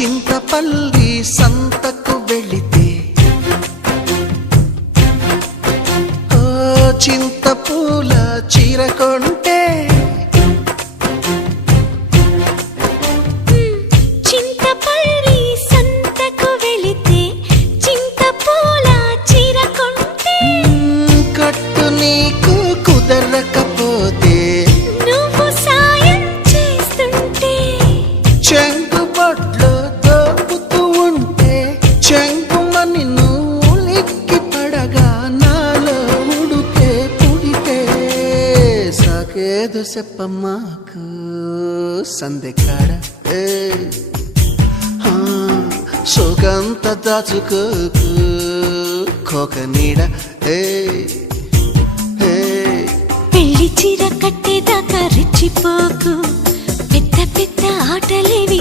చింతపల్లి సంతకు వెళితే ఓ చింతపూల చీర కొంటే చింతపల్లి సంతకు వెళితే చింతపూల చీర కొంటే కట్టు నీకు కుదరకపోతే నువ్వు సాయం చేస్తుంటే చెంగుబొట్లో దోపుతూ ఉంటే చెంగుమని నువ్వు లిక్కి పడగా నాలో ఉడుకే పుడితే సాకేదు చెప్పమ్మాకు సందెకాడ సోకంత దాచుకోకు కోక నీడ పెళ్లి చీర కట్టేదాకా రెచ్చిపోకు పెద్ద పెద్ద ఆటలేవి